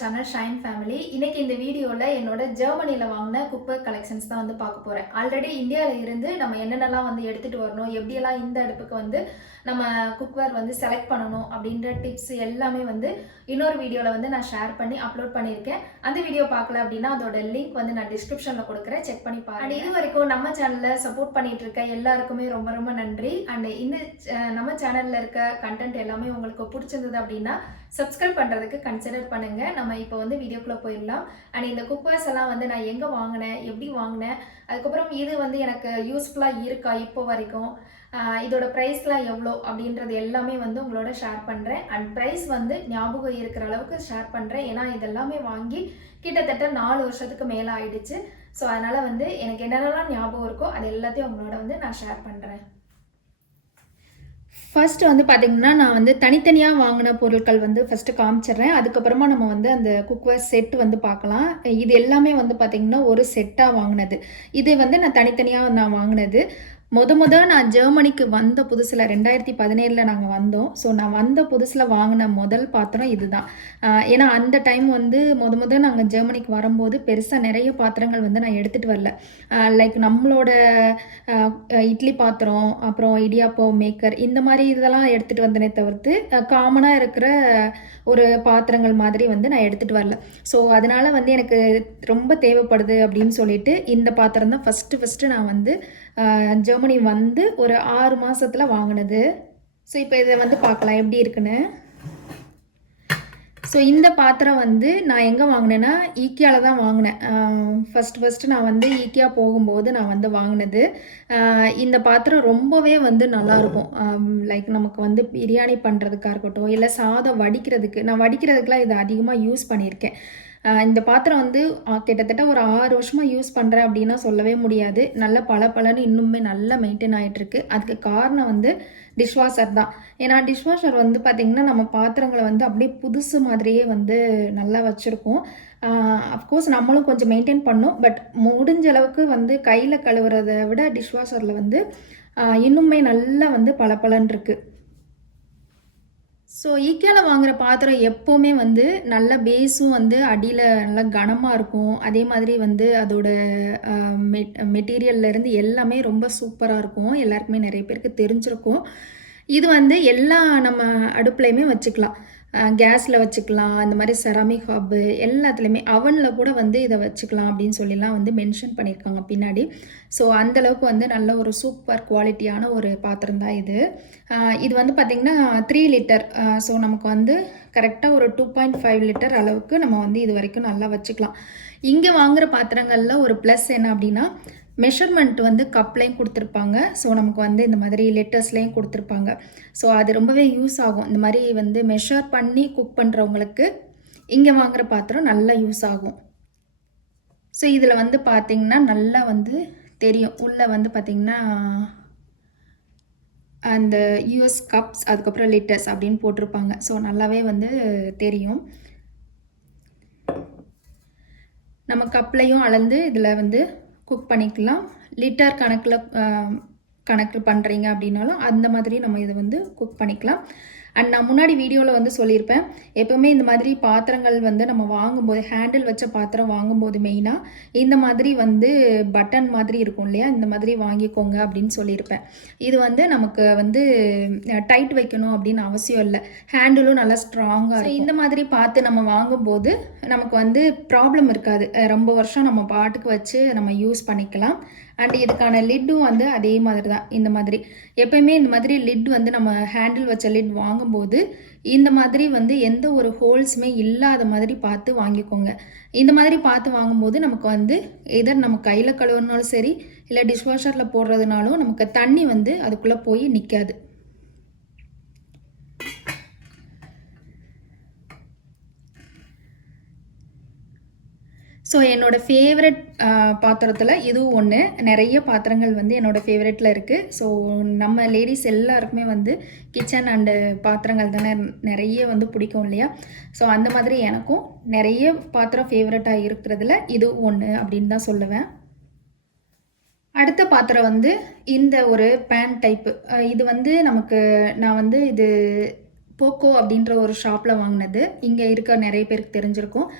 Channel shine family. இன்னைக்கு இந்த வீடியோவில் என்னோட ஜெர்மனியில் வாங்கின குக்வேர் கலெக்ஷன்ஸ் தான் வந்து பார்க்க போகிறேன். ஆல்ரெடி இந்தியாவில் இருந்து நம்ம என்னென்னலாம் வந்து எடுத்துகிட்டு வரணும், எப்படியெல்லாம் இந்த அடுப்புக்கு வந்து நம்ம குக்வேர் வந்து செலக்ட் பண்ணணும் அப்படின்ற டிப்ஸ் எல்லாமே வந்து இன்னொரு வீடியோவில் வந்து நான் ஷேர் பண்ணி அப்லோட் பண்ணியிருக்கேன். அந்த வீடியோ பார்க்கல அப்படின்னா அதோட லிங்க் வந்து நான் டிஸ்கிரிப்ஷனில் கொடுக்குறேன், செக் பண்ணி பாருங்க. அண்ட் இது வரைக்கும் நம்ம சேனலில் சப்போர்ட் பண்ணிட்டு இருக்க எல்லாருக்குமே ரொம்ப ரொம்ப நன்றி. அண்ட் இந்த நம்ம சேனலில் இருக்க கண்டென்ட் எல்லாமே உங்களுக்கு பிடிச்சிருந்தது அப்படின்னா சப்ஸ்கிரைப் பண்ணுறதுக்கு கன்சிடர் பண்ணுங்கள். நம்ம இப்போ வந்து வீடியோக்குள்ளே போயிடலாம். அண்ட் இந்த குக்வேர்ஸ் எல்லாம் வந்து நான் எங்கே வாங்கினேன், எப்படி வாங்கினேன், அதுக்கப்புறம் இது வந்து எனக்கு யூஸ்ஃபுல்லாக இருக்கா இப்போ வரைக்கும், இதோட ப்ரைஸ்லாம் எவ்வளோ அப்படின்றது எல்லாமே வந்து உங்களோட ஷேர் பண்ணுறேன். அண்ட் ப்ரைஸ் வந்து ஞாபகம் இருக்கிற அளவுக்கு ஷேர் பண்ணுறேன். ஏன்னா இதெல்லாமே வாங்கி கிட்டத்தட்ட 4 வருஷத்துக்கு மேலே ஆயிடுச்சு. ஸோ அதனால் வந்து எனக்கு என்னென்னலாம் ஞாபகம் இருக்கோ அது எல்லாத்தையும் உங்களோட வந்து நான் ஷேர் பண்ணுறேன். ஃபர்ஸ்ட் வந்து பார்த்திங்கன்னா நான் வந்து தனித்தனியாக வாங்கின பொருட்கள் வந்து ஃபஸ்ட்டு காமிச்சிட்றேன். அதுக்கப்புறமா நம்ம வந்து அந்த குக்வேர் செட் வந்து பார்க்கலாம். இது எல்லாமே வந்து பார்த்திங்கன்னா ஒரு செட்டாக வாங்கினது. இது வந்து நான் தனித்தனியாக நான் வாங்கினது. நான் ஜெர்மனிக்கு வந்த புதுசில் 2017 நாங்கள் வந்தோம். ஸோ நான் வந்த புதுசில் வாங்கின முதல் பாத்திரம் இது தான். ஏன்னா அந்த டைம் வந்து நாங்கள் ஜெர்மனிக்கு வரும்போது பெருசாக நிறைய பாத்திரங்கள் வந்து நான் எடுத்துகிட்டு வரல. லைக் நம்மளோட இட்லி பாத்திரம், அப்புறம் இடியாப்பம் மேக்கர், இந்த மாதிரி இதெல்லாம் எடுத்துகிட்டு வந்தனே தவிர்த்து காமனாக இருக்கிற ஒரு பாத்திரங்கள் மாதிரி வந்து நான் எடுத்துகிட்டு வரல. ஸோ அதனால் வந்து எனக்கு ரொம்ப தேவைப்படுது அப்படின்னு சொல்லிட்டு இந்த பாத்திரம் தான் ஃபஸ்ட்டு நான் வந்து ஜெர்மனி வந்து ஒரு 6 மாதத்தில் வாங்கினது. ஸோ இப்போ இதை வந்து பார்க்கலாம் எப்படி இருக்குன்னு. ஸோ இந்த பாத்திரம் வந்து நான் எங்கே வாங்கினேன்னா ஈக்கியாவில் தான் வாங்கினேன். ஃபஸ்ட்டு நான் வந்து ஈக்கியா போகும்போது நான் வந்து வாங்கினது. இந்த பாத்திரம் ரொம்பவே வந்து நல்லாயிருக்கும். லைக் நமக்கு வந்து பிரியாணி பண்ணுறதுக்காக இருக்கட்டும், இல்லை சாதம் வடிக்கிறதுக்கு, நான் வடிக்கிறதுக்கெலாம் இதை அதிகமாக யூஸ் பண்ணியிருக்கேன். இந்த பாத்திரம் வந்து கிட்டத்தட்ட ஒரு 6 வருஷமாக யூஸ் பண்ணுறேன் அப்படின்னா சொல்லவே முடியாது. நல்ல பளபளன்னு இன்னுமே நல்லா மெயின்டைன் ஆகிட்டுருக்கு. அதுக்கு காரணம் வந்து டிஷ்வாஷர் தான். ஏன்னா டிஷ்வாஷர் வந்து பார்த்திங்கன்னா நம்ம பாத்திரங்களை வந்து அப்படியே புதுசு மாதிரியே வந்து நல்லா வச்சுருக்கோம். அஃப்கோர்ஸ் நம்மளும் கொஞ்சம் மெயின்டைன் பண்ணோம். பட் முடிஞ்ச அளவுக்கு வந்து கையில் கழுவுறதை விட டிஷ்வாஷரில் வந்து இன்னுமே நல்லா வந்து பளபளன்னு இருக்குது. ஸோ ஈக்கியாவில் வாங்குகிற பாத்திரம் எப்போவுமே வந்து நல்ல பேஸும் வந்து அடியில் நல்லா கனமாக இருக்கும். அதே மாதிரி வந்து அதோட மெட்டீரியல்லேருந்து எல்லாமே ரொம்ப சூப்பராக இருக்கும். எல்லாருக்குமே நிறைய பேருக்கு தெரிஞ்சிருக்கும். இது வந்து எல்லா நம்ம அடுப்புலையுமே வச்சுக்கலாம். கேஸில் வச்சுக்கலாம், இந்த மாதிரி செராமிக் ஹாப்பு எல்லாத்துலேயுமே, அவனில் கூட வந்து இதை வச்சுக்கலாம் அப்படின்னு சொல்லிலாம் வந்து மென்ஷன் பண்ணியிருக்காங்க பின்னாடி. ஸோ அந்தளவுக்கு வந்து நல்ல ஒரு சூப்பர் குவாலிட்டியான ஒரு பாத்திரம் தான் இது. இது வந்து பார்த்திங்கன்னா 3 லிட்டர். ஸோ நமக்கு வந்து கரெக்டாக ஒரு 2.5 லிட்டர் அளவுக்கு நம்ம வந்து இது வரைக்கும் நல்லா வச்சுக்கலாம். இங்கே வாங்குகிற பாத்திரங்களில் ஒரு ப்ளஸ் என்ன அப்படின்னா மெஷர்மெண்ட் வந்து கப்லையும் கொடுத்துருப்பாங்க. ஸோ நமக்கு வந்து இந்த மாதிரி லெட்டர்ஸ்லேயும் கொடுத்துருப்பாங்க. ஸோ அது ரொம்பவே யூஸ் ஆகும். இந்த மாதிரி வந்து மெஷர் பண்ணி குக் பண்ணுறவங்களுக்கு இங்கே வாங்குகிற பாத்திரம் நல்லா யூஸ் ஆகும். ஸோ இதில் வந்து பார்த்திங்கன்னா நல்லா வந்து தெரியும். உள்ளே வந்து பார்த்திங்கன்னா அந்த யூஎஸ் கப்ஸ், அதுக்கப்புறம் லிட்டர்ஸ் அப்படின்னு போட்டிருப்பாங்க. ஸோ நல்லாவே வந்து தெரியும். நம்ம கப்லையும் அளந்து இதில் வந்து குக் பண்ணிக்கலாம். லிட்டர் கணக்கு பண்ணுறீங்க அப்படின்னாலும் அந்த மாதிரி நம்ம இதை வந்து குக் பண்ணிக்கலாம். அண்ட் நான் முன்னாடி வீடியோவில் வந்து சொல்லியிருப்பேன், எப்போவுமே இந்த மாதிரி பாத்திரங்கள் வந்து நம்ம வாங்கும்போது, ஹேண்டில் வச்ச பாத்திரம் வாங்கும்போது மெயினாக இந்த மாதிரி வந்து பட்டன் மாதிரி இருக்கும் இல்லையா, இந்த மாதிரி வாங்கிக்கோங்க அப்படின்னு சொல்லியிருப்பேன். இது வந்து நமக்கு வந்து டைட் வைக்கணும் அப்படின்னு அவசியம் இல்லை. ஹேண்டிலும் நல்லா ஸ்ட்ராங்காக இருக்கும். இந்த மாதிரி பார்த்து நம்ம வாங்கும்போது நமக்கு வந்து ப்ராப்ளம் இருக்காது. ரொம்ப வருஷம் நம்ம பாட்டுக்கு வச்சு நம்ம யூஸ் பண்ணிக்கலாம். அண்ட் இதுக்கான லிட்டும் வந்து அதே மாதிரி தான். இந்த மாதிரி எப்போயுமே இந்த மாதிரி லிட் வந்து நம்ம ஹேண்டில் வச்ச லிட் வாங்கும்போது இந்த மாதிரி வந்து எந்த ஒரு ஹோல்ஸுமே இல்லாத மாதிரி பார்த்து வாங்கிக்கோங்க. இந்த மாதிரி பார்த்து வாங்கும்போது நமக்கு வந்து எதர் நம்ம கையில் கழுவுனாலும் சரி, இல்லை டிஷ்வாஷரில் போடுறதுனாலும் நமக்கு தண்ணி வந்து அதுக்குள்ளே போய் நிற்காது. ஸோ என்னோடய ஃபேவரட் பாத்திரத்தில் இதுவும் ஒன்று. நிறைய பாத்திரங்கள் வந்து என்னோடய ஃபேவரெட்டில் இருக்குது. ஸோ நம்ம லேடிஸ் எல்லாருக்குமே வந்து கிச்சன் அண்டு பாத்திரங்கள் தானே நிறைய வந்து பிடிக்கும் இல்லையா. ஸோ அந்த மாதிரி எனக்கும் நிறைய பாத்திரம் ஃபேவரட்டாக இருக்கிறதுல இதுவும் ஒன்று அப்படின்னு தான் சொல்லுவேன். அடுத்த பாத்திரம் வந்து இந்த ஒரு பேன் டைப்பு. இது வந்து நமக்கு நான் வந்து இது போக்கோ அப்படின்ற ஒரு ஷாப்பில் வாங்கினது. இங்கே இருக்க நிறைய பேருக்கு தெரிஞ்சிருக்கும்.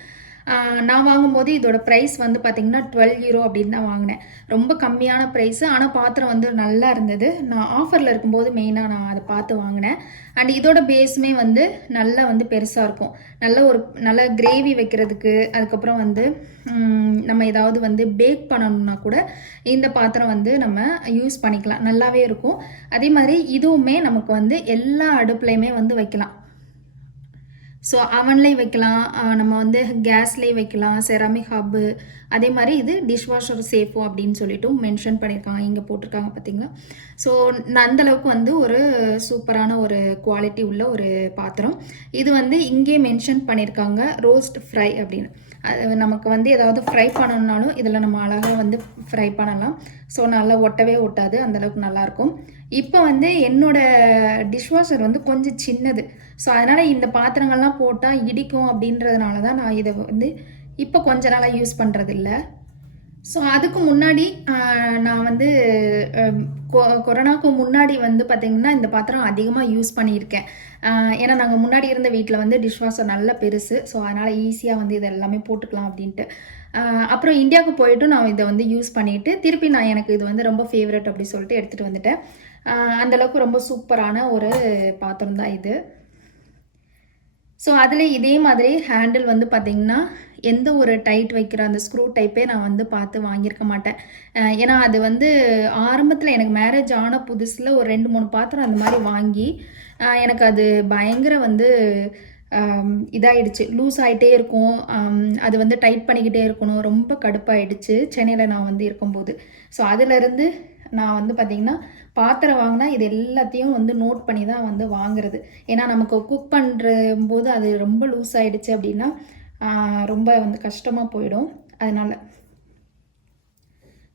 நான் வாங்கும்போது இதோட ப்ரைஸ் வந்து பார்த்திங்கன்னா €12 அப்படின்னு தான் வாங்கினேன். ரொம்ப கம்மியான ப்ரைஸு. ஆனால் பாத்திரம் வந்து நல்லா இருந்தது. நான் ஆஃபரில் இருக்கும்போது மெயினாக நான் அதை பார்த்து வாங்கினேன். அண்ட் இதோட பேஸுமே வந்து நல்லா வந்து பெருசாக இருக்கும். நல்ல கிரேவி வைக்கிறதுக்கு, அதுக்கப்புறம் வந்து நம்ம ஏதாவது வந்து பேக் பண்ணணும்னா கூட இந்த பாத்திரம் வந்து நம்ம யூஸ் பண்ணிக்கலாம். நல்லாவே இருக்கும். அதே மாதிரி இதுவுமே நமக்கு வந்து எல்லா அடுப்புலையுமே வந்து வைக்கலாம். ஸோ அவன்லேயும் வைக்கலாம், நம்ம வந்து கேஸ்லேயும் வைக்கலாம், செராமிக் ஹப்பு. அதே மாதிரி இது டிஷ்வாஷர் சேஃபோ அப்படின்னு சொல்லிட்டும் மென்ஷன் பண்ணியிருக்காங்க. இங்கே போட்டிருக்காங்க பார்த்தீங்களா. ஸோ அந்தளவுக்கு வந்து ஒரு சூப்பரான ஒரு குவாலிட்டி உள்ள ஒரு பாத்திரம். இது வந்து இங்கே மென்ஷன் பண்ணியிருக்காங்க ரோஸ்ட் ஃப்ரை அப்படின்னு. அது நமக்கு வந்து ஏதாவது ஃப்ரை பண்ணணுன்னாலும் இதில் நம்ம அழகாக வந்து ஃப்ரை பண்ணலாம். ஸோ நல்லா ஒட்டவே ஒட்டாது, அந்தளவுக்கு நல்லாயிருக்கும். இப்போ வந்து என்னோடய டிஷ்வாஷர் வந்து கொஞ்சம் சின்னது. ஸோ அதனால் இந்த பாத்திரங்கள்லாம் போட்டால் இடிக்கும் அப்படின்றதுனால தான் நான் இதை வந்து இப்போ கொஞ்ச நாளாக யூஸ் பண்ணுறதில்ல. ஸோ அதுக்கு முன்னாடி நான் வந்து கொரோனாவுக்கு முன்னாடி வந்து பார்த்திங்கன்னா இந்த பாத்திரம் அதிகமாக யூஸ் பண்ணியிருக்கேன். ஏன்னா நாங்கள் முன்னாடி இருந்த வீட்டில் வந்து டிஷ்வாஷர் நல்ல பெருசு. ஸோ அதனால் ஈஸியாக வந்து இது எல்லாமே போட்டுக்கலாம் அப்படின்ட்டு. அப்புறம் இந்தியாவுக்கு போய்ட்டு நான் இதை வந்து யூஸ் பண்ணிவிட்டு திருப்பி நான் எனக்கு இது வந்து ரொம்ப ஃபேவரட் அப்படி சொல்லிட்டு எடுத்துகிட்டு வந்துட்டேன். அந்தளவுக்கு ரொம்ப சூப்பரான ஒரு பாத்திரம் தான் இது. ஸோ அதில் இதே மாதிரி ஹேண்டில் வந்து பார்த்திங்கன்னா எந்த ஒரு டைட் வைக்கிற அந்த ஸ்க்ரூ டைப்பே நான் வந்து பார்த்து வாங்கியிருக்க மாட்டேன். ஏன்னா அது வந்து ஆரம்பத்தில் எனக்கு மேரேஜ் ஆன புதுசில் ஒரு 2-3 பாத்திரம் அந்த மாதிரி வாங்கி எனக்கு அது பயங்கர வந்து இதாகிடுச்சு. லூஸ் ஆகிட்டே இருக்கும். அது வந்து டைட் பண்ணிக்கிட்டே இருக்கணும். ரொம்ப கடுப்பாயிடுச்சு சென்னையில் நான் வந்து இருக்கும்போது. ஸோ அதிலேருந்து நான் வந்து பார்த்திங்கன்னா பாத்திரம் வாங்கினா இது எல்லாத்தையும் வந்து நோட் பண்ணி தான் வந்து வாங்குறது. ஏன்னா நமக்கு குக் பண்ணுறம்போது அது ரொம்ப லூஸ் ஆகிடுச்சு அப்படின்னா ரொம்ப வந்து கஷ்டமாக போயிடும். அதனால்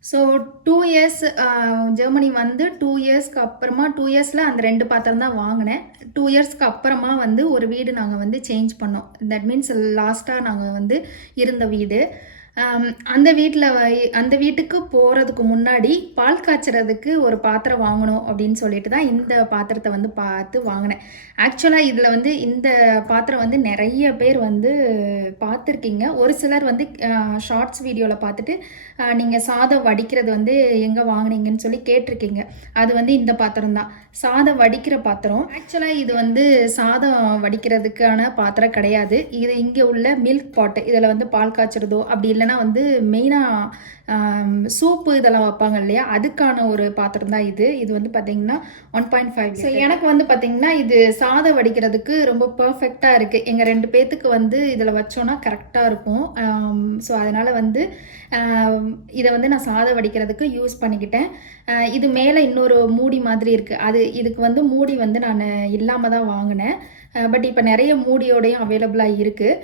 ஸோ 2 இயர்ஸ் ஜெர்மனி வந்து 2 இயர்ஸ்க்கு அப்புறமா 2 இயர்ஸில் அந்த 2 பாத்திரம் தான் வாங்கினேன். 2 இயர்ஸ்க்கு அப்புறமா வந்து ஒரு வீடு நாங்கள் வந்து சேஞ்ச் பண்ணோம். தட் மீன்ஸ் லாஸ்ட்டாக நாங்கள் வந்து இருந்த வீடு. அந்த வீட்டுக்கு போகிறதுக்கு முன்னாடி பால் காய்ச்சறதுக்கு ஒரு பாத்திரம் வாங்கணும் அப்படின்னு சொல்லிட்டு தான் இந்த பாத்திரத்தை வந்து பார்த்து வாங்கினேன். ஆக்சுவலாக இதில் வந்து இந்த பாத்திரம் வந்து நிறைய பேர் வந்து பார்த்துருக்கீங்க. ஒரு சிலர் வந்து ஷார்ட்ஸ் வீடியோவில் பார்த்துட்டு நீங்கள் சாதம் வடிக்கிறது வந்து எங்கே வாங்கினீங்கன்னு சொல்லி கேட்டிருக்கீங்க. அது வந்து இந்த பாத்திரம் தான், சாதம் வடிக்கிற பாத்திரம். ஆக்சுவலாக இது வந்து சாதம் வடிக்கிறதுக்கான பாத்திரம் கிடையாது. இது இங்கே உள்ள மில்க் பாட்டு. இதில் வந்து பால் காய்ச்சறதோ அப்படி இல்லைன்னா வந்து மெயினாக சூப்பு இதெல்லாம் வைப்பாங்க இல்லையா, அதுக்கான ஒரு பாத்திரம் தான் இது. இது வந்து பார்த்திங்கன்னா 1.5. ஸோ எனக்கு வந்து பார்த்திங்கன்னா இது சாதம் வடிக்கிறதுக்கு ரொம்ப பர்ஃபெக்டாக இருக்குது. எங்கள் 2 பேர்த்துக்கு வந்து இதில் வச்சோன்னா கரெக்டாக இருக்கும். ஸோ அதனால் வந்து இதை வந்து நான் சாதம் வடிக்கிறதுக்கு யூஸ் பண்ணிக்கிட்டேன். இது மேலே இன்னொரு மூடி மாதிரி இருக்குது. இதுக்கு வந்து மூடி வந்து நான் இல்லாமல் தான் வாங்கினேன். பட் இப்போ நிறைய மூடியோடையும் அவைலபிளாக இருக்குது.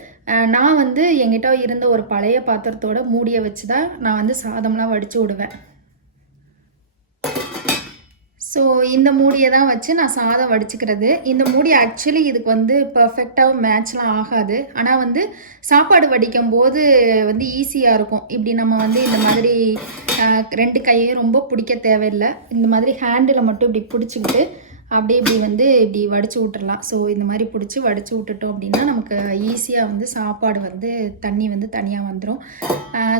நான் வந்து என்கிட்ட இருந்த ஒரு பழைய பாத்திரத்தோட மூடியை வச்சு தான் நான் வந்து சாதம்லாம் வடித்து விடுவேன். ஸோ இந்த மூடியை தான் வச்சு நான் சாதம் வடிச்சுக்கிறது. இந்த மூடி ஆக்சுவலி இதுக்கு வந்து பர்ஃபெக்டாக மேட்ச்லாம் ஆகாது. ஆனால் வந்து சாப்பாடு வடிக்கும் போது வந்து ஈஸியாக இருக்கும். இப்படி நம்ம வந்து இந்த மாதிரி 2 கையையும் ரொம்ப பிடிக்க தேவையில்லை. இந்த மாதிரி ஹேண்டில் மட்டும் இப்படி பிடிச்சிக்கிட்டு அப்படியே இப்படி வடித்து விட்டுறலாம். ஸோ இந்த மாதிரி பிடிச்சி வடித்து விட்டுட்டோம் அப்படின்னா நமக்கு ஈஸியாக வந்து சாப்பாடு வந்து தண்ணி வந்து தனியாக வந்துடும்.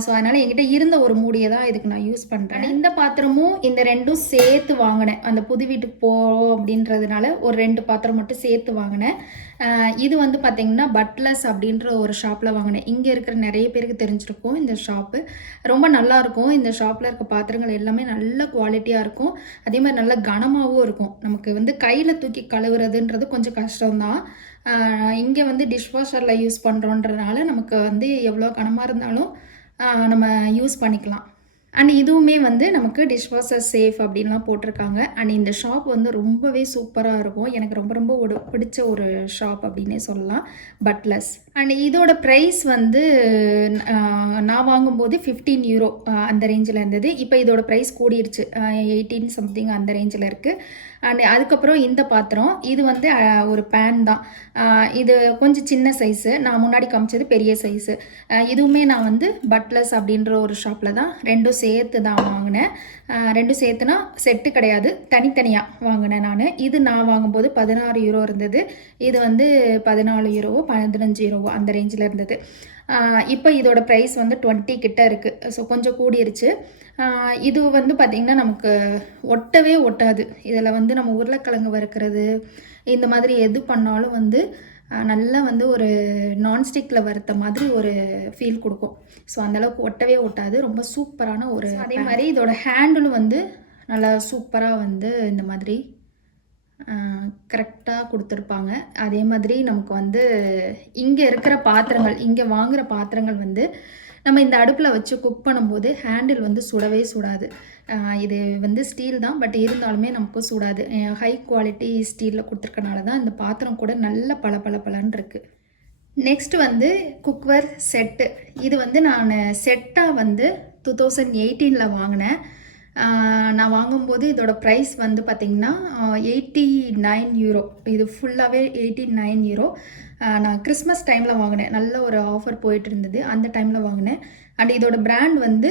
ஸோ அதனால் என்கிட்ட இருந்த ஒரு மூடியை தான் இதுக்கு நான் யூஸ் பண்ணுறேன். இந்த பாத்திரமும் இந்த 2ம் சேர்த்து வாங்கினேன். அந்த புது வீட்டுக்கு போகிறோம் அப்படின்றதுனால ஒரு 2 பாத்திரம் மட்டும் சேர்த்து வாங்கினேன். இது வந்து பார்த்திங்கன்னா பட்லஸ் அப்படின்ற ஒரு ஷாப்பில் வாங்கினேன். இங்கே இருக்கிற நிறைய பேருக்கு தெரிஞ்சிருக்கும் இந்த ஷாப்பு. ரொம்ப நல்லாயிருக்கும். இந்த ஷாப்பில் இருக்க பாத்திரங்கள் எல்லாமே நல்ல குவாலிட்டியாக இருக்கும். அதே மாதிரி நல்ல கனமாகவும் இருக்கும். நமக்கு வந்து கையில் தூக்கி கழுவுறதுன்றது கொஞ்சம் கஷ்டம்தான். இங்கே வந்து டிஷ்வாஷரில் யூஸ் பண்ணுறோன்றதுனால நமக்கு வந்து எவ்வளோ கனமாக இருந்தாலும் நம்ம யூஸ் பண்ணிக்கலாம். அண்ட் இதுவுமே வந்து நமக்கு டிஷ்வாஷர் சேஃப் அப்படின்லாம் போட்டிருக்காங்க. அண்ட் இந்த ஷாப் வந்து ரொம்பவே சூப்பராக இருக்கும். எனக்கு ரொம்ப ரொம்ப பிடிச்ச ஒரு ஷாப் அப்படின்னே சொல்லலாம், பட்லஸ். அண்ட் இதோட ப்ரைஸ் வந்து நான் வாங்கும்போது 15 யூரோ அந்த ரேஞ்சில் இருந்தது. இப்போ இதோட ப்ரைஸ் கூடிருச்சு, 18 சம்திங் அந்த ரேஞ்சில் இருக்குது. அண்ட் அதுக்கப்புறம் இந்த பாத்திரம் இது வந்து ஒரு பேன் தான். இது கொஞ்சம் சின்ன சைஸு, நான் முன்னாடி காமிச்சது பெரிய சைஸு. இதுவுமே நான் வந்து பட்லஸ் அப்படின்ற ஒரு ஷாப்பில் தான் ரெண்டும் சேர்த்து தான் வாங்கினேன். ரெண்டும் சேர்த்துனா செட்டு கிடையாது, தனித்தனியாக வாங்கினேன் நான். இது நான் வாங்கும்போது 16 யூரோ இருந்தது. இது வந்து 14 யூரோவோ 15 யூரோவோ அந்த ரேஞ்சில் இருந்தது. இப்போ இதோட ப்ரைஸ் வந்து 20 கிட்ட இருக்குது. ஸோ கொஞ்சம் கூடிருச்சு. இது வந்து பார்த்திங்கன்னா நமக்கு ஒட்டவே ஒட்டாது. இதில் வந்து நம்ம உருளைக்கிழங்கு வறுக்கிறது இந்த மாதிரி எது பண்ணாலும் வந்து நல்லா வந்து ஒரு நான்ஸ்டிக்கில் வறுத்த மாதிரி ஒரு ஃபீல் கொடுக்கும். ஸோ அந்தளவுக்கு ஒட்டவே ஒட்டாது, ரொம்ப சூப்பரான ஒரு. அதே மாதிரி இதோட ஹேண்டிலும் வந்து நல்லா சூப்பராக வந்து இந்த மாதிரி கரெக்டாக கொடுத்துருப்பாங்க. அதே மாதிரி நமக்கு வந்து இங்கே இருக்கிற பாத்திரங்கள், இங்கே வாங்குகிற பாத்திரங்கள் வந்து நம்ம இந்த அடுப்பில் வச்சு குக் பண்ணும்போது ஹேண்டில் வந்து சுடவே சுடாது. இது வந்து ஸ்டீல் தான், பட் இருந்தாலுமே நமக்கு சுடாது. ஹை குவாலிட்டி ஸ்டீலில் கொடுத்துருக்கனால தான் இந்த பாத்திரம் கூட நல்ல பளபளன்னு இருக்குது. நெக்ஸ்ட் வந்து குக்வேர் செட்டு. இது வந்து நான் செட்டாக வந்து 2018 வாங்கினேன். நான் வாங்கும்போது இதோட ப்ரைஸ் வந்து பார்த்திங்கன்னா 89 யூரோ. இது ஃபுல்லாகவே 89 யூரோ. நான் கிறிஸ்மஸ் டைமில் வாங்கினேன், நல்ல ஒரு ஆஃபர் போயிட்டு இருந்தது, அந்த டைமில் வாங்கினேன். அண்ட் இதோட பிராண்ட் வந்து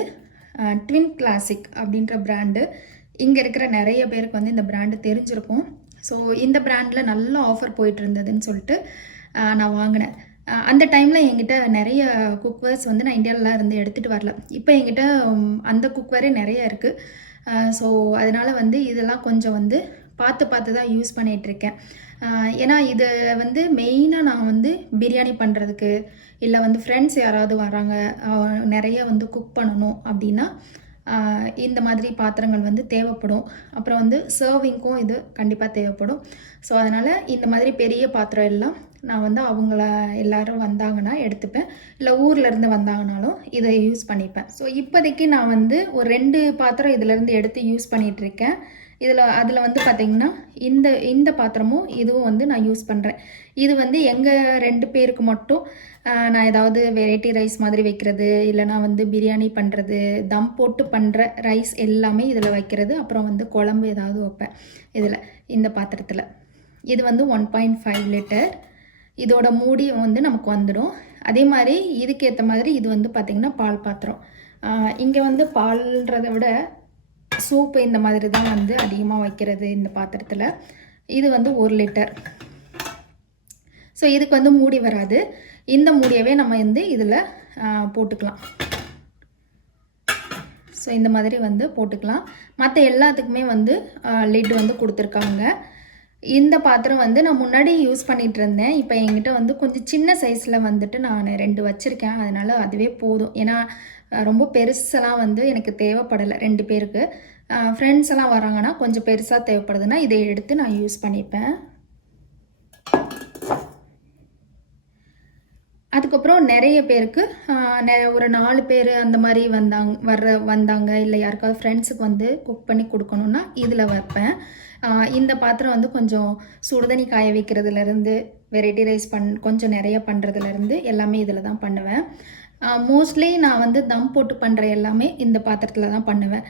ட்வின் கிளாசிக் அப்படின்ற பிராண்டு. இங்கே இருக்கிற நிறைய பேருக்கு வந்து இந்த பிராண்டு தெரிஞ்சிருக்கும். ஸோ இந்த பிராண்டில் நல்ல ஆஃபர் போயிட்டு இருந்ததுன்னு சொல்லிட்டு நான் வாங்கினேன். அந்த டைமில் என்கிட்ட நிறைய குக்வேர்ஸ் வந்து நான் இந்தியாவிலாம் இருந்து எடுத்துகிட்டு வரல. இப்போ என்கிட்ட அந்த குக்வேரே நிறைய இருக்குது. ஸோ அதனால் வந்து இதெல்லாம் கொஞ்சம் வந்து பார்த்து தான் யூஸ் பண்ணிகிட்ருக்கேன். ஏன்னா இதை வந்து மெயினாக நான் வந்து பிரியாணி பண்ணுறதுக்கு, இல்லை வந்து ஃப்ரெண்ட்ஸ் யாராவது வராங்க, நிறைய வந்து குக் பண்ணணும் அப்படின்னா இந்த மாதிரி பாத்திரங்கள் வந்து தேவைப்படும். அப்புறம் வந்து சர்விங்க்கும் இது கண்டிப்பாக தேவைப்படும். ஸோ அதனால் இந்த மாதிரி பெரிய பாத்திரம் எல்லாம் நான் வந்து அவங்கள எல்லோரும் வந்தாங்கன்னா எடுத்துப்பேன், இல்லை ஊர்லேருந்து வந்தாங்கனாலும் இதை யூஸ் பண்ணிப்பேன். ஸோ இப்போதைக்கு நான் வந்து ஒரு 2 பாத்திரம் இதிலேருந்து எடுத்து யூஸ் பண்ணிகிட்ருக்கேன். அதில் வந்து பார்த்திங்கன்னா இந்த பாத்திரமும் இதுவும் வந்து நான் யூஸ் பண்ணுறேன். இது வந்து எங்கள் 2 பேருக்கு மட்டும் நான் ஏதாவது வெரைட்டி ரைஸ் மாதிரி வைக்கிறது, இல்லைனா வந்து பிரியாணி பண்ணுறது, தம் போட்டு பண்ணுற ரைஸ் எல்லாமே இதில் வைக்கிறது. அப்புறம் வந்து குழம்பு ஏதாவது வைப்பேன் இதில், இந்த பாத்திரத்தில். இது வந்து 1.5 லிட்டர். இதோட மூடி வந்து நமக்கு வந்துடும். அதே மாதிரி இதுக்கேற்ற மாதிரி இது வந்து பார்த்திங்கன்னா பால் பாத்திரம். இங்கே வந்து பால்ன்றதை விட சூப்பு இந்த மாதிரி தான் வந்து அதிகமாக வைக்கிறது இந்த பாத்திரத்தில். இது வந்து 1 லிட்டர். ஸோ இதுக்கு வந்து மூடி வராது. இந்த மூடியவே நம்ம வந்து இதில் போட்டுக்கலாம். ஸோ இந்த மாதிரி வந்து போட்டுக்கலாம். மற்ற எல்லாத்துக்குமே வந்து லிட் வந்து கொடுத்துருக்காங்க. இந்த பாத்திரம் வந்து நான் முன்னாடி யூஸ் பண்ணிகிட்டு இருந்தேன். இப்போ என்கிட்ட வந்து கொஞ்சம் சின்ன சைஸில் வந்துட்டு நான் 2 வச்சுருக்கேன். அதனால் அதுவே போதும். ஏன்னா ரொம்ப பெருசெல்லாம் வந்து எனக்கு தேவைப்படலை 2 பேருக்கு. ஃப்ரெண்ட்ஸ் எல்லாம் வராங்கன்னா கொஞ்சம் பெருசாக தேவைப்படுதுன்னா இதை எடுத்து நான் யூஸ் பண்ணிப்பேன். அதுக்கப்புறம் நிறைய பேருக்கு ஒரு 4 பேர் அந்த மாதிரி வந்தாங்க இல்லை யாருக்காவது ஃப்ரெண்ட்ஸுக்கு வந்து குக் பண்ணி கொடுக்கணுன்னா இதில் வைப்பேன். இந்த பாத்திரம் வந்து கொஞ்சம் சுடுதண்ணி காய வைக்கிறதுலேருந்து வெரைட்டி ரைஸ் கொஞ்சம் நிறைய பண்ணுறதுலேருந்து எல்லாமே இதில் தான் பண்ணுவேன். மோஸ்ட்லி நான் வந்து தம் போட்டு பண்ணுற எல்லாமே இந்த பாத்திரத்தில் தான் பண்ணுவேன்.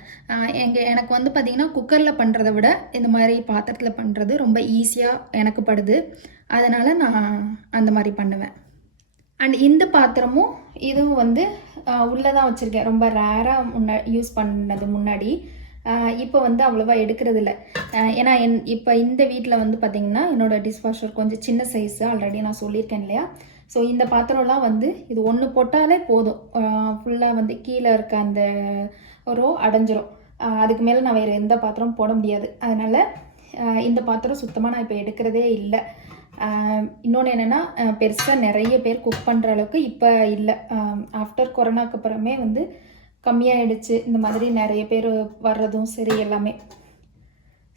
எனக்கு வந்து பார்த்திங்கன்னா குக்கரில் பண்ணுறதை விட இந்த மாதிரி பாத்திரத்தில் பண்ணுறது ரொம்ப ஈஸியாக எனக்கு படுது. அதனால் நான் அந்த மாதிரி பண்ணுவேன். அண்ட் இந்த பாத்திரமும் இதுவும் வந்து உள்ளே தான் வச்சுருக்கேன். ரொம்ப ரேராக யூஸ் பண்ணது முன்னாடி. இப்போ வந்து அவ்வளோவா எடுக்கிறதில்ல. ஏன்னா இப்போ இந்த வீட்டில் வந்து பார்த்திங்கன்னா என்னோடய டிஷ்வாஷர் கொஞ்சம் சின்ன சைஸு, ஆல்ரெடி நான் சொல்லியிருக்கேன் இல்லையா. ஸோ இந்த பாத்திரம்லாம் வந்து இது ஒன்று போட்டாலே போதும், ஃபுல்லாக வந்து கீழே இருக்க அந்த ரோ அடைஞ்சிரும். அதுக்கு மேலே நான் வேறு எந்த பாத்திரம் போட முடியாது. அதனால் இந்த பாத்திரம் சுத்தமாக நான் இப்போ எடுக்கிறதே இல்லை. இன்னொன்று என்னென்னா பெருசாக நிறைய பேர் குக் பண்ணுற அளவுக்கு இப்போ இல்லை. ஆஃப்டர் கொரோனாக்கு அப்புறமே வந்து கம்மியாகிடுச்சு இந்த மாதிரி நிறைய பேர் வர்றதும் சரி எல்லாமே.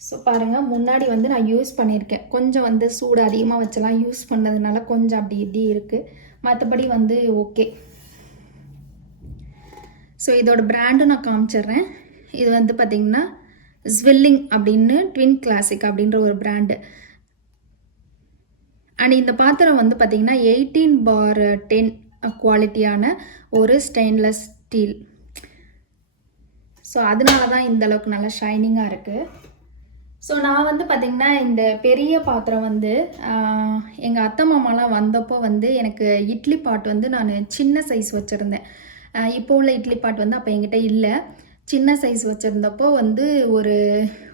ஸோ பாருங்கள், முன்னாடி வந்து நான் யூஸ் பண்ணியிருக்கேன். கொஞ்சம் வந்து சூடு அதிகமாக வச்செல்லாம் யூஸ் பண்ணதுனால கொஞ்சம் அப்படி இப்படி இருக்குது. மற்றபடி வந்து ஓகே. ஸோ இதோட பிராண்டும் நான் காமிச்சிட்றேன். இது வந்து பார்த்திங்கன்னா ஸ்வில்லிங் அப்படின்னு ட்வின் கிளாசிக் அப்படின்ற ஒரு பிராண்டு. அண்ட் இந்த பாத்திரம் வந்து பார்த்திங்கன்னா 18/10 குவாலிட்டியான ஒரு ஸ்டெயின்லெஸ் ஸ்டீல். ஸோ அதனால தான் இந்த அளவுக்கு நல்லா ஷைனிங்காக இருக்குது. ஸோ நான் வந்து பார்த்திங்கன்னா இந்த பெரிய பாத்திரம் வந்து எங்கள் அத்தை மாமாலாம் வந்தப்போ வந்து எனக்கு இட்லி பாட் வந்து நான் சின்ன சைஸ் வச்சுருந்தேன். இப்போ உள்ள இட்லி பாட் வந்து அப்போ என்கிட்ட இல்லை. சின்ன சைஸ் வச்சுருந்தப்போ வந்து ஒரு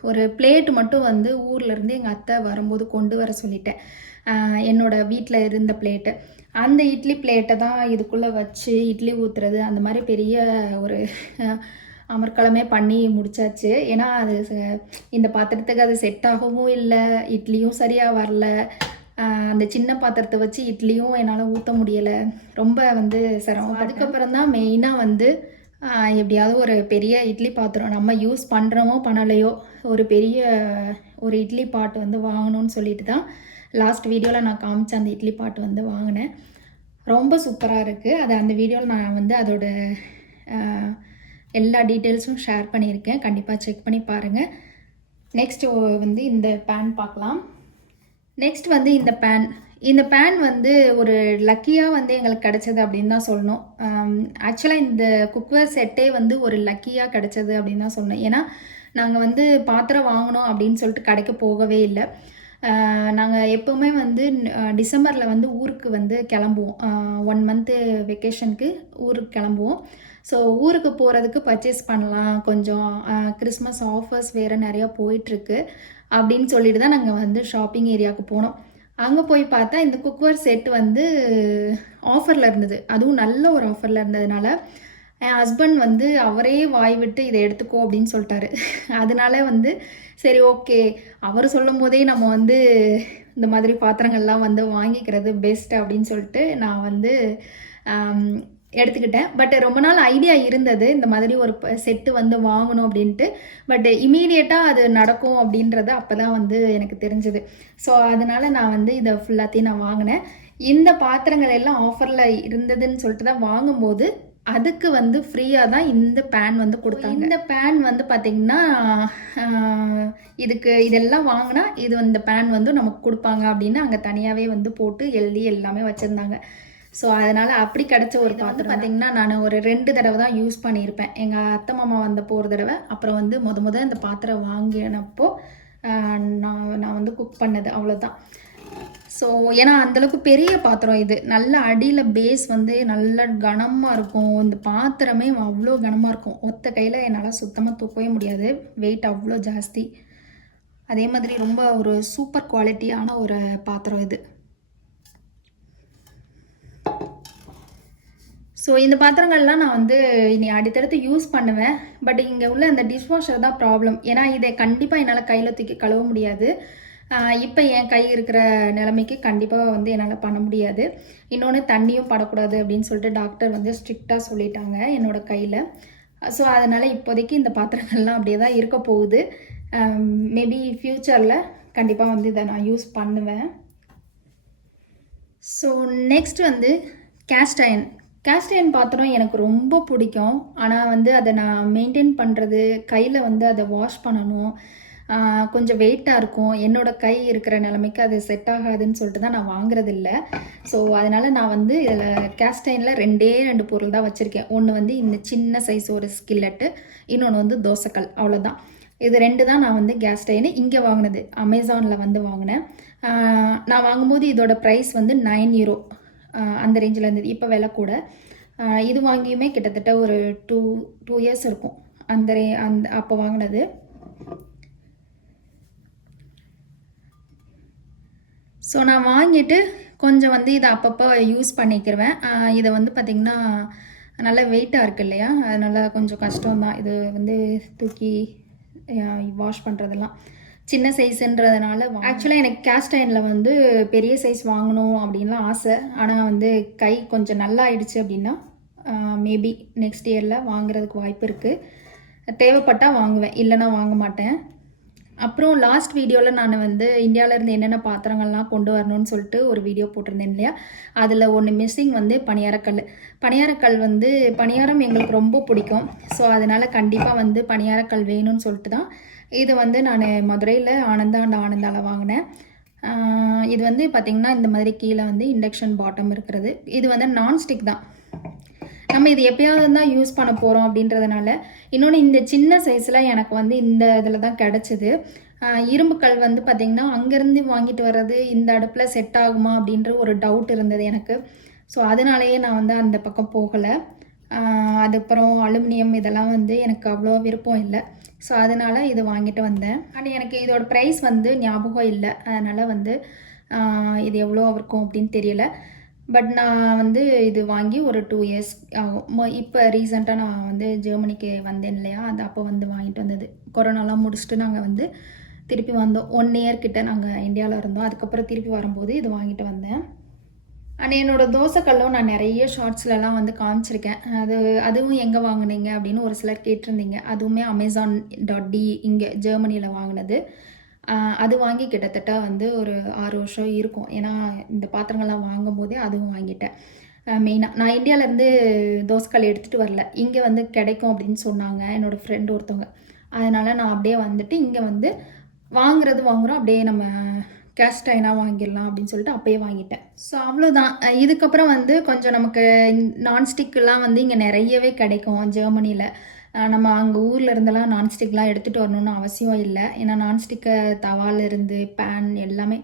ஒரு பிளேட்டு மட்டும் வந்து ஊர்லேருந்து எங்கள் அத்தை வரும்போது கொண்டு வர சொல்லிட்டேன். என்னோடய வீட்டில் இருந்த பிளேட்டு. அந்த இட்லி பிளேட்டை தான் இதுக்குள்ளே வச்சு இட்லி ஊற்றுறது அந்த மாதிரி பெரிய ஒரு அமர்க்களமே பண்ணி முடிச்சாச்சு. ஏன்னா அது இந்த பாத்திரத்துக்கு அது செட் ஆகவும் இல்லை, இட்லியும் சரியாக வரல. அந்த சின்ன பாத்திரத்தை வச்சு இட்லியும் என்னால் ஊற்ற முடியலை. ரொம்ப வந்து சிரமம். அதுக்கப்புறம் தான் மெயினாக வந்து எப்படியாவது ஒரு பெரிய இட்லி பாத்திரம் நம்ம யூஸ் பண்ணுறோமோ பண்ணலையோ ஒரு பெரிய ஒரு இட்லி பாட்டு வந்து வாங்கணும்னு சொல்லிட்டு தான் லாஸ்ட் வீடியோவில் நான் காமிச்ச அந்த இட்லி பாட்டு வந்து வாங்கினேன். ரொம்ப சூப்பராக இருக்குது. அது அந்த வீடியோவில் நான் வந்து அதோட எல்லா டீட்டெயில்ஸும் ஷேர் பண்ணியிருக்கேன். கண்டிப்பாக செக் பண்ணி பாருங்கள். நெக்ஸ்ட்டு வந்து இந்த பேன் பார்க்கலாம். நெக்ஸ்ட் வந்து இந்த பேன் வந்து ஒரு லக்கியாக வந்து எங்களுக்கு கிடச்சது அப்படின்னு தான் சொல்லணும். ஆக்சுவலாக இந்த குக்வேர் செட்டே வந்து ஒரு லக்கியாக கிடச்சது அப்படின்னு தான் சொல்லணும். ஏன்னா நாங்கள் வந்து பாத்திரம் வாங்கினோம் அப்படின்னு சொல்லிட்டு கடைக்கு போகவே இல்லை. நாங்கள் எப்போவுமே வந்து டிசம்பரில் வந்து ஊருக்கு வந்து கிளம்புவோம். 1 மந்த்து வெக்கேஷனுக்கு ஊருக்கு கிளம்புவோம். ஸோ ஊருக்கு போகிறதுக்கு பர்ச்சேஸ் பண்ணலாம், கொஞ்சம் கிறிஸ்மஸ் ஆஃபர்ஸ் வேறு நிறையா போயிட்டுருக்கு அப்படின்னு சொல்லிட்டு தான் நாங்கள் வந்து ஷாப்பிங் ஏரியாவுக்கு போனோம். அங்கே போய் பார்த்தா இந்த குக்வேர் செட் வந்து ஆஃபரில் இருந்தது. அதுவும் நல்ல ஒரு ஆஃபரில் இருந்ததுனால என் ஹஸ்பண்ட் வந்து அவரே வாய் விட்டு இதை எடுத்துக்கோ அப்படின்னு சொல்லிட்டாரு. அதனால வந்து சரி ஓகே, அவர் சொல்லும் போதே நம்ம வந்து இந்த மாதிரி பாத்திரங்கள்லாம் வந்து வாங்கிக்கிறது பெஸ்ட் அப்படின்னு சொல்லிட்டு நான் வந்து எடுத்துக்கிட்டேன். பட் ரொம்ப நாள் ஐடியா இருந்தது இந்த மாதிரி ஒரு செட்டு வந்து வாங்கணும் அப்படின்ட்டு. பட் இமீடியட்டாக அது நடக்கும் அப்படின்றது அப்போ தான் வந்து எனக்கு தெரிஞ்சது. ஸோ அதனால் நான் வந்து இதை ஃபுல்லாத்தையும் நான் வாங்கினேன். இந்த பாத்திரங்கள் எல்லாம் ஆஃபரில் இருந்ததுன்னு சொல்லிட்டு தான் வாங்கும்போது அதுக்கு வந்து ஃப்ரீயாக தான் இந்த பேன் வந்து கொடுத்தாங்க. இந்த பேன் வந்து பார்த்திங்கன்னா இதெல்லாம் வாங்கினா இது இந்த பேன் வந்து நமக்கு கொடுப்பாங்க அப்படின்னு அங்கே தனியாகவே வந்து போட்டு எழுதி எல்லாமே வச்சுருந்தாங்க. ஸோ அதனால் அப்படி கிடச்ச ஒரு பாத்திரம் பார்த்திங்கன்னா நான் ஒரு 2 தடவை தான் யூஸ் பண்ணியிருப்பேன். எங்கள் அத்தை மாமா வந்தப்போ ஒரு தடவை, அப்புறம் வந்து முத இந்த பாத்திரம் வாங்கினப்போ நான் வந்து குக் பண்ணது, அவ்வளோதான். ஸோ ஏன்னா அந்தளவுக்கு பெரிய பாத்திரம் இது. நல்ல அடியில் பேஸ் வந்து நல்ல கனமாக இருக்கும். இந்த பாத்திரமே அவ்வளோ கனமாக இருக்கும். ஒத்த கையில் என்னால் சுத்தமாக தூக்கவே முடியாது, வெயிட் அவ்வளோ ஜாஸ்தி. அதே மாதிரி ரொம்ப ஒரு சூப்பர் குவாலிட்டியான ஒரு பாத்திரம் இது. ஸோ இந்த பாத்திரங்கள்லாம் நான் வந்து இனி அடுத்தடுத்து யூஸ் பண்ணுவேன். பட் இங்கே உள்ள அந்த டிஷ்வாஷர் தான் ப்ராப்ளம். ஏன்னா இதை கண்டிப்பாக என்னால் கையில் தூக்கி கழுவ முடியாது. இப்போ என் கை இருக்கிற நிலைமைக்கு கண்டிப்பாக வந்து என்னால் பண்ண முடியாது. இன்னொன்று தண்ணியும் படக்கூடாது அப்படின்னு சொல்லிட்டு டாக்டர் வந்து ஸ்ட்ரிக்டாக சொல்லிட்டாங்க என்னோடய கையில். ஸோ அதனால் இப்போதைக்கு இந்த பாத்திரங்கள்லாம் அப்படியே தான் இருக்க போகுது. மேபி ஃப்யூச்சரில் கண்டிப்பாக வந்து இதை நான் யூஸ் பண்ணுவேன். ஸோ நெக்ஸ்ட் வந்து கேஸ்ட் அயர்ன் பாத்திரம் எனக்கு ரொம்ப பிடிக்கும். ஆனால் வந்து அதை நான் மெயின்டைன் பண்ணுறது, கையில் வந்து அதை வாஷ் பண்ணணும், கொஞ்சம் வெயிட்டாக இருக்கும். என்னோடய கை இருக்கிற நிலைமைக்கு அது செட் ஆகாதுன்னு சொல்லிட்டு தான் நான் வாங்குறதில்ல. ஸோ அதனால் நான் வந்து இதில் கேஸ்ட் அயர்னில் 2 பொருள் தான் வச்சுருக்கேன். ஒன்று வந்து இந்த சின்ன சைஸ் ஒரு ஸ்கில்லெட்டு, இன்னொன்று வந்து தோசைக்கல், அவ்வளோதான். இது 2 தான் நான் வந்து கேஸ்ட் அயர்னு இங்கே வாங்கினது. அமேசானில் வந்து வாங்கினேன். நான் வாங்கும்போது இதோட ப்ரைஸ் வந்து €9 அந்த ரேஞ்சில் இருந்தது. இப்போ விலை கூட. இது வாங்கியுமே கிட்டத்தட்ட ஒரு 2 இயர்ஸ் இருக்கும். அந்த அப்போ வாங்கினது. ஸோ நான் வாங்கிட்டு கொஞ்சம் வந்து இதை அப்பப்போ யூஸ் பண்ணிக்கிருவேன். இதை வந்து பார்த்திங்கன்னா நல்லா வெயிட்டாக இருக்குது இல்லையா, அதனால் கொஞ்சம் கஷ்டம்தான் இது வந்து தூக்கி வாஷ் பண்ணுறதெல்லாம். சின்ன சைஸுன்றதுனால ஆக்சுவலாக எனக்கு கேஸ்ட் அயர்னில் வந்து பெரிய சைஸ் வாங்கணும் அப்படின்லாம் ஆசை. ஆனால் வந்து கை கொஞ்சம் நல்லா ஆயிடுச்சு அப்படின்னா மேபி நெக்ஸ்ட் இயரில் வாங்குறதுக்கு வாய்ப்பு இருக்குது. தேவைப்பட்டால் வாங்குவேன், இல்லைன்னா வாங்க மாட்டேன். அப்புறம் லாஸ்ட் வீடியோவில் நான் வந்து இந்தியாவிலேருந்து என்னென்ன பாத்திரங்கள்லாம் கொண்டு வரணும்னு சொல்லிட்டு ஒரு வீடியோ போட்டிருந்தேன் இல்லையா, அதில் ஒன்று மிஸ்ஸிங் வந்து பணியாரக்கல் வந்து பணியாரம் எங்களுக்கு ரொம்ப பிடிக்கும். ஸோ அதனால் கண்டிப்பாக வந்து பணியாரக்கல் வேணும்னு சொல்லிட்டு தான் இது வந்து நான் மதுரையில் ஆனந்தாவில் வாங்கினேன். இது வந்து பார்த்திங்கன்னா இந்த மாதிரி கீழே வந்து இண்டக்ஷன் பாட்டம் இருக்கிறது. இது வந்து நான்ஸ்டிக் தான். நம்ம இது எப்பயாவது தான் யூஸ் பண்ண போகிறோம் அப்படின்றதுனால. இன்னொன்று இந்த சின்ன சைஸில் எனக்கு வந்து இந்த இதில் தான் கிடச்சிது. இரும்பு கல் வந்து பார்த்திங்கன்னா அங்கேருந்து வாங்கிட்டு வர்றது இந்த அடுப்பில் செட் ஆகுமா அப்படின்ற ஒரு டவுட் இருந்தது எனக்கு. ஸோ அதனாலேயே நான் வந்து அந்த பக்கம் போகலை. அதுக்கப்புறம் அலுமினியம் இதெல்லாம் வந்து எனக்கு அவ்வளோ விருப்பம் இல்லை. ஸோ அதனால் இது வாங்கிட்டு வந்தேன். அண்ட் எனக்கு இதோட ப்ரைஸ் வந்து ஞாபகம் இல்லை. அதனால் வந்து இது எவ்வளோ இருக்கும் அப்படின்னு தெரியல. பட் நான் வந்து இது வாங்கி ஒரு 2 இயர்ஸ் ஆகும். இப்போ ரீசெண்டாக நான் வந்து ஜெர்மனிக்கு வந்தேன் இல்லையா, அது அப்போ வந்து வாங்கிட்டு வந்தது. கொரோனாலாம் முடிச்சுட்டு நாங்கள் வந்து திருப்பி வந்தோம். 1 இயர் கிட்ட நாங்கள் இந்தியாவில் இருந்தோம். அதுக்கப்புறம் திருப்பி வரும்போது இது வாங்கிட்டு வந்தேன். அண்ட் என்னோடய தோசைக்கல்லும் நான் நிறைய ஷார்ட்ஸ்லலாம் வந்து காமிச்சிருக்கேன். அதுவும் எங்கே வாங்கினீங்க அப்படின்னு ஒரு சிலர் கேட்டிருந்தீங்க. அதுவுமே Amazon.de இங்கே ஜெர்மனியில் வாங்கினது. அது வாங்கி கிட்டத்தட்ட வந்து ஒரு 6 வருஷம் இருக்கும். ஏன்னா இந்த பாத்திரங்கள்லாம் வாங்கும்போதே அதுவும் வாங்கிட்டேன். மெயினாக நான் இந்தியாவிலேருந்து தோசைக்கல் எடுத்துகிட்டு வரல. இங்கே வந்து கிடைக்கும் அப்படின்னு சொன்னாங்க என்னோடய ஃப்ரெண்டு ஒருத்தவங்க. அதனால் நான் அப்படியே வந்துட்டு இங்கே வந்து வாங்குகிறோம் அப்படியே நம்ம கேஸ்ட் அயனாக வாங்கிடலாம் அப்படின்னு சொல்லிட்டு அப்போயே வாங்கிட்டேன். ஸோ அவ்வளோதான். இதுக்கப்புறம் வந்து கொஞ்சம் நமக்கு நான்ஸ்டிக்லாம் வந்து இங்கே நிறையவே கிடைக்கும் ஜெர்மனியில். நம்ம அங்கே ஊரில் இருந்தெல்லாம் நான்ஸ்டிக்லாம் எடுத்துகிட்டு வரணுன்னு அவசியம் இல்லை. ஏன்னா நான்ஸ்டிக்கு தவாலிருந்து பேன் எல்லாமே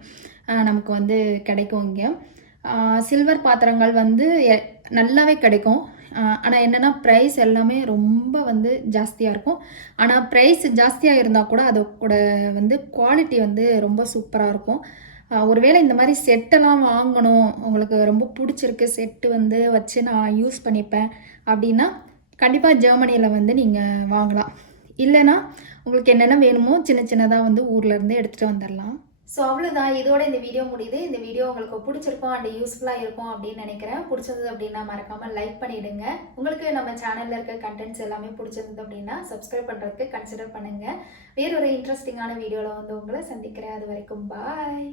நமக்கு வந்து கிடைக்கும் இங்கே. சில்வர் பாத்திரங்கள் வந்து நல்லாவே கிடைக்கும். ஆனால் என்னென்னா ப்ரைஸ் எல்லாமே ரொம்ப வந்து ஜாஸ்தியாக இருக்கும். ஆனால் ப்ரைஸ் ஜாஸ்தியாக இருந்தால் கூட அதோட வந்து குவாலிட்டி வந்து ரொம்ப சூப்பராக இருக்கும். ஒருவேளை இந்த மாதிரி செட்டெல்லாம் வாங்கணும், உங்களுக்கு ரொம்ப பிடிச்சிருக்கு, செட்டு வந்து வச்சு நான் யூஸ் பண்ணிப்பேன் அப்படின்னா கண்டிப்பாக ஜெர்மனியில் வந்து நீங்கள் வாங்கலாம். இல்லைன்னா உங்களுக்கு என்னென்ன வேணுமோ சின்ன சின்னதாக வந்து ஊர்லேருந்து எடுத்துகிட்டு வந்துடலாம். ஸோ அவ்வளோதான். இதோட இந்த வீடியோ முடியுது. இந்த வீடியோ உங்களுக்கு பிடிச்சிருக்கும் அண்ட் யூஸ்ஃபுல்லாக இருக்கும் அப்படின்னு நினைக்கிறேன். பிடிச்சது அப்படின்னா மறக்காமல் லைக் பண்ணிவிடுங்க. உங்களுக்கு நம்ம சேனலில் இருக்க கண்டென்ட்ஸ் எல்லாமே பிடிச்சிருந்தது அப்படின்னா சப்ஸ்கிரைப் பண்ணுறதுக்கு கன்சிடர் பண்ணுங்கள். வேறொரு இன்ட்ரெஸ்டிங்கான வீடியோவில் வந்து உங்களை சந்திக்கிறேன். அது வரைக்கும் பாய்.